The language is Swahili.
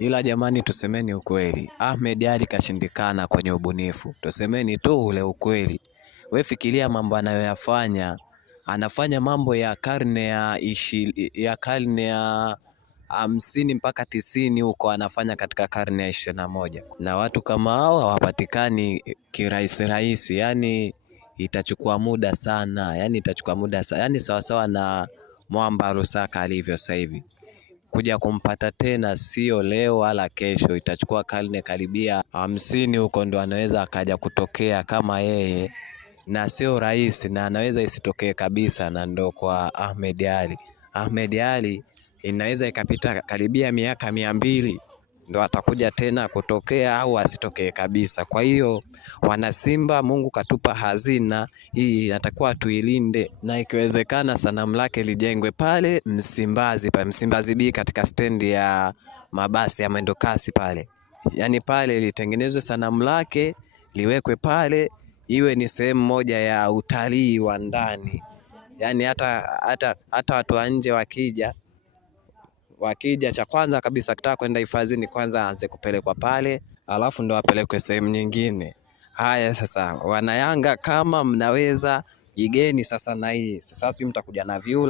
Ila jamani, tusemeni ukweli, Ahmed Ally kashindikana kwenye ubunifu. Tusemeni tu ule ukweli. We fikiria mambo anayoyafanya, anafanya mambo ya karne ya karne ya 50 mpaka 90 huko, anafanya katika karne ya 21. Na watu kama hao hawapatikani kirahisi rahisi, yani itachukua muda sana, yani sawasawa na Mwamba Lusaka alivyo sasa hivi. Kuja kumpata tena sio leo wala kesho, itachukua karne karibia 50 huko ndo anaweza akaja kutokea kama yeye, na sio rahisi, na anaweza isitokee kabisa. Na ndo kwa Ahmed Ally inaweza ikapita karibia miaka 200 ndo atakuja tena kutokea au asitokee kabisa. Kwa hiyo wana Simba, Mungu katupa hazina hii, inatakiwa tuilinde, na ikiwezekana sanamu lake lijengwe pale Msimbazi B, katika stendi ya mabasi ya mwendokasi pale. Yani pale litengenezwe sanamu lake, liwekwe pale, iwe ni sehemu moja ya utalii wa ndani. Yani hata watu wa nje wakija cha kwanza kabisa kitaka kwenda hifadhini, kwanza aanze kupelekwa pale, alafu ndo apelekwe sehemu nyingine. Haya sasa, wana Yanga, kama mnaweza igeni sasa, na hii sasa mtakuja na view